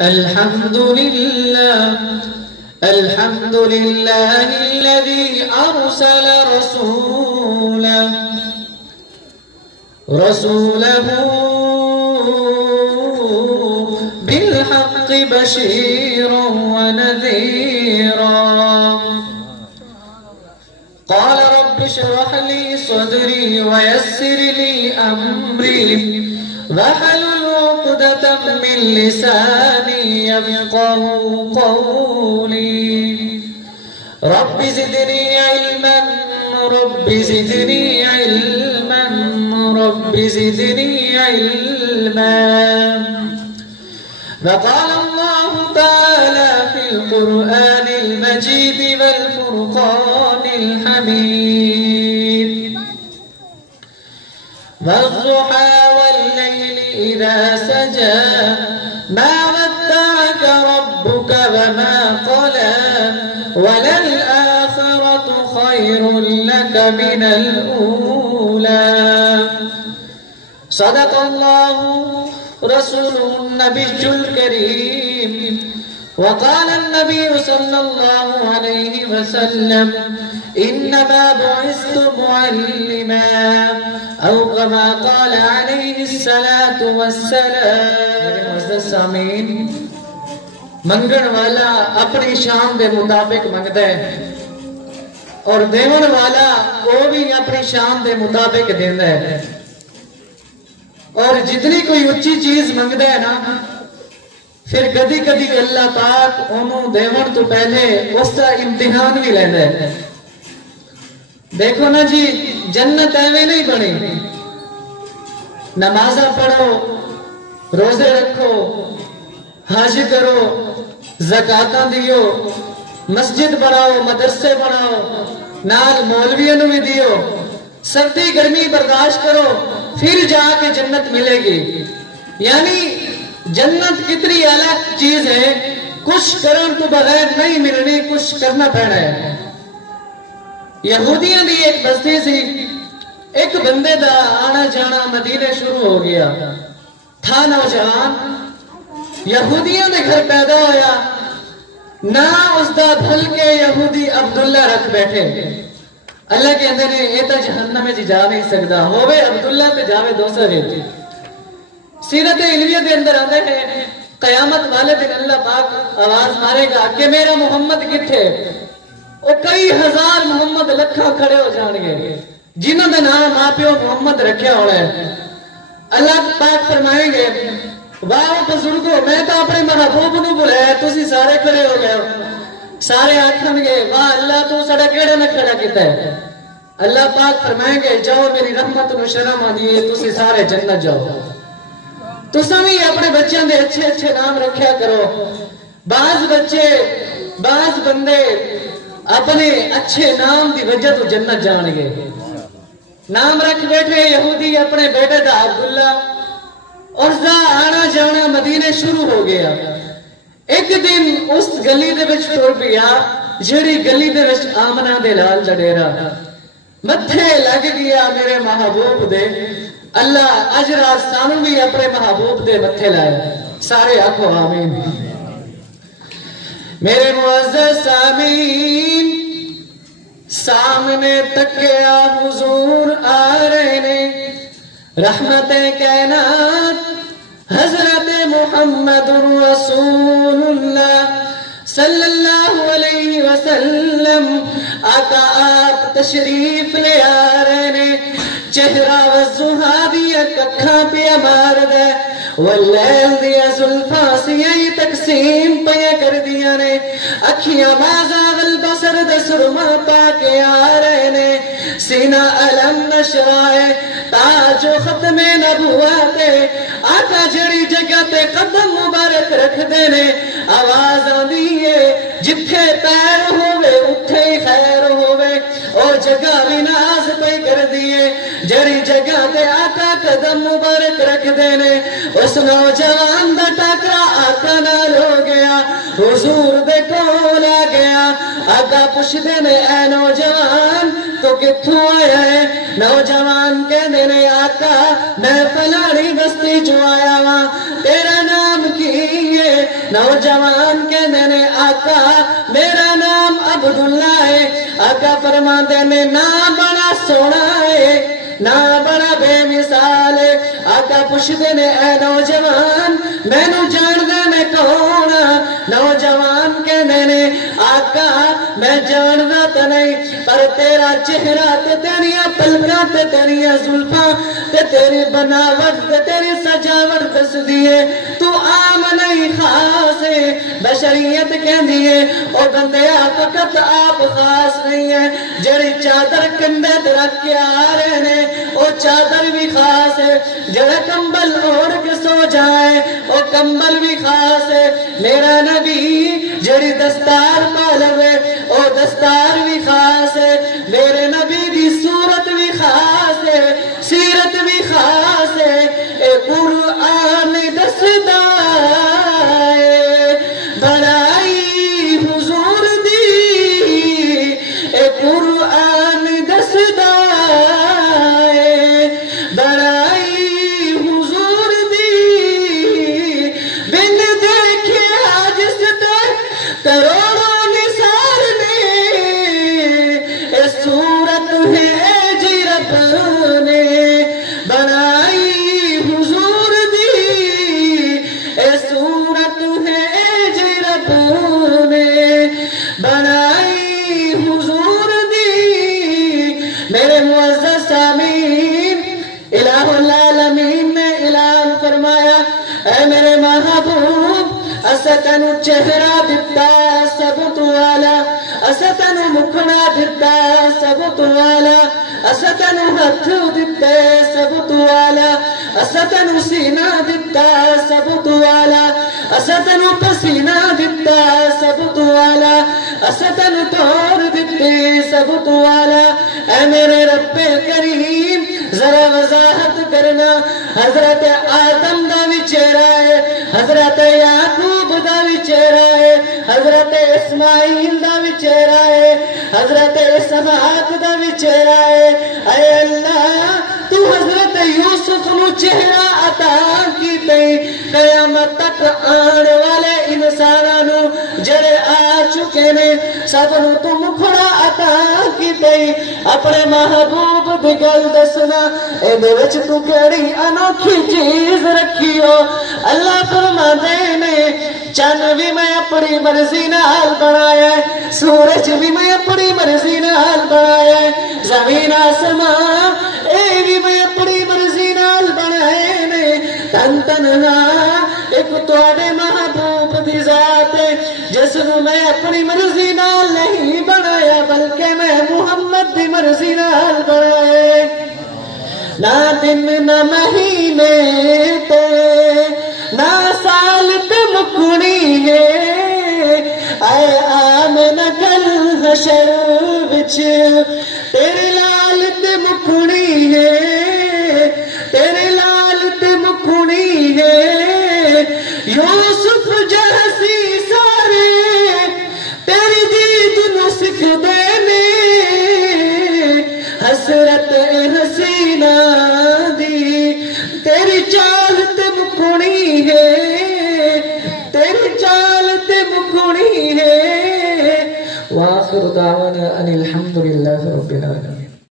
الحمد لله الذي أرسل رسوله بالحق بشيرا ونذيرا قال رب اشرح لي صدري ويسر لي أمري واحلل عقدة من لساني يفقهوا قولي رب زدني علما رب زدني علما رب زدني علما. وقال الله تعالى في القرآن المجيد والفرقان الحميد والضحى والليل إذا سجى ما ودعك ربك وما قلى وللآخرة خير لك من الأولى. صدق الله رسوله النبي الكريم. وقال النبي صلى الله عليه وسلم إنما بعثت معلما أو كما قال عليه الصلاة والسلام. میرے معزز سامعین، منگن والا اپنی شان دے مطابق منگتا ہے اور دیون والا وہ بھی اپنی شان دے مطابق دینا ہے. اور جتنی کوئی اچھی چیز منگتا ہے نا، پھر کدی کدی اللہ پاک انہوں دیون تو پہلے اس کا امتحان بھی لینا ہے. دیکھو نا جی، جنت ایویں نہیں بنی. نمازہ پڑھو، روزے رکھو، حج کرو، زکاتاں دیو، مسجد بناؤ، مدرسے بناؤ، نال مولویوں نو بھی دیو، سردی گرمی برداشت کرو، پھر جا کے جنت ملے گی. یعنی جنت کتنی الگ چیز ہے، کچھ کرن تو بغیر نہیں ملنی، کچھ کرنا پڑنا ہے. یہودیاں دی ایک بستی سی، ایک بندے دا آنا جانا مدینے شروع ہو گیا. تھا نوجوان، یہودیاں دے گھر پیدا ہویا، نام اس دا بھل کے یہودی عبداللہ رکھ بیٹھے. اللہ کے اندر یہ تو جہنم میں جا نہیں سکتا، ہووے عبداللہ تے جاوے دوسرے. سیرت علمیہ دے اندر آتے ہیں قیامت والے دن اللہ پاک آواز مارے گا کہ میرا محمد کتھے. وہ کئی ہزار محمد لکھاں کھڑے ہو جان گے جنہوں نے نام ماں پیو محمد رکھیا ہونا ہے. اللہ پاک فرمائیں گے واہ بزرگو، میں تو اپنے محبوب نو بلایا، تسی سارے کھڑے ہو گئے. سارے آکھن گے واہ اللہ تو ساڈا کیڑا نہ کھڑا کیتا ہے. اللہ پاک فرمائیں گے جاؤ میری رحمت نو شرم آندی ہے، تسی سارے جنت جاؤ. تساں بھی اپنے بچیاں دے اچھے اچھے نام رکھیا کرو. بعض بچے، بعض بندے اپنے اچھے نام دی وجہ تو جنت جان گے. نام رکھ بیٹھے یہودی اپنے بیٹے دا عبداللہ، اور اس دا آنا جانا مدینے شروع ہو گیا. ایک دن اس گلی دے وچ ٹر پیا جڑی گلی دے وچ آمنہ دے لال جڈیرا متھے لگ گیا میرے محبوب دے. اللہ اجر سانو بھی اپنے محبوب دے متھے لائے. سارے آکھو آمین. میرے معزز سامعین، سامنے تکیا حضور آ رہے نے، رحمت کائنات حضرت محمد رسول اللہ صلی اللہ علیہ وسلم. آقا آپ تشریف لے آ رہے نے. چہرہ والضحا دیا ککھاں پیا مار دے، واللیل دیا زلفاں سیائی تقسیم پیا کر دیا نے. اکھیاں مازا والبصر دسرما پا کے آ رہے نے. سینہ علم نشرائے تاج و ختم نبوت. آقا جڑی جگہ تے قدم مبارک رکھ دے نے، آواز آندی ہے جتھے پیر ہووے اتھے ہی خیر ہووے. اور جگہ بھی ناز پہ کر دیے جڑی جگہ تے آقا قدم مبارک رکھ دے نے. اس نوجوان دا ٹاکرا آقا نال ہو گیا، حضور دے کول آ گیا. آقا پوچھدے نے اے نوجوان تو کتھوں آیا ہے؟ نوجوان کہندے نے آقا میں فلانی بستی جو آیا ہاں. تیرا نام کی ہے؟ نوجوان کہندے نے آقا میرا نام عبداللہ ہے. آقا فرماندے نے نام بڑا سونا ہے, نام بڑا بے مثال ہے. آقا پوچھدے نے اے نوجوان مینوں جاندے نے کون؟ نوجوان کہندے نے آقا میں جاندا تے نہیں پر تیرا چہرہ تے تیریاں پلکاں تے تیریاں زلفاں تے تیری بناوٹ تے تیری سجاوٹ دسدی ہے تو عام نہیں خاص ہے. بشریت کہندی ہے او بندیا فقط آپ خاص نہیں ہے, جڑی چادر کندھے تے رکھ کے آ رہے نے او چادر بھی خاص ہے, جڑا کمبل اوڑھ کے سو جائے او کمبل بھی خاص ہے. میرا نبی جڑی دستار پا لوے او دستار بھی خاص ہے. میرے نبی دی صورت بھی خاص ہے, سیرت بھی خاص ہے. اے قرآن دسدا ہے بڑائی حضور دی, اے قرآن دسدا ہے بڑائی حضور دی. بن دیکھے جس تے کروڑوں نثار نے اے صورت ہے جی رب نے بنائی حضور دی, اے صورت ہے جی رب نے بنائی حضور دی. میرے معزز سامعین الہ العالمین نے اعلان فرمایا اے میرے محبوب اسا تینو چہرہ دتا سب تو والا, اسا تینو مکھڑا دتا سب تو والا, اسا تینو ہتھ دتے سب تو والا, اسا تینو سینہ دتا سب تو والا, اسا تینو پسینہ دتا سب تو والا, اسا تینو طور دتی سب تو والا. اے میرے رب کریم ذرا وضاحت کرنا, حضرت آدم دا بھی چہرہ ہے, حضرت یعقوب دا بھی چہرہ ہے, حضرت اسماعیل دا بھی چہرہ ہے, حضرت اسحاق دا بھی چہرہ ہے. اے اللہ تو حضرت یوسف نو چہرہ عطا کیتے قیامت تک آن والے انساناں نو جڑے آ چکے نے سب نو تو مکھڑا عطا کیتے. اپنے محبوب دی گل دسنا اے دے وچ تو کیڑی انوکھی چیز رکھی ہو. اللہ فرماندے نے چن بھی میں اپنی مرضی نال بنایا ہے, سورج بھی میں اپنی مرضی نال بنایا ہے, زمین آسمان اے بھی میں اپنی مرضی نال بنائے نے. تن تنہا ایک تواڈے محبوب دی ذات ہے جس نو میں اپنی مرضی نال نہیں بنایا بلکہ میں محمد دی مرضی نال بنایا. نہ دن نہ مہینے تے نہ سال تے مکڑی ہے, اے آمنہ کل حشر وچ تیرے لال تے مکڑی ہے, تیرے لال تے مکڑی ہے. یوسف جیسی سارے تیری دید نو سکھ دینے, حسرت حسینہ دی تیری چال تے مکڑی ہے, تیری چال تے مکڑی ہے. وآخر دعوانا ان الحمد للہ رب العالمین.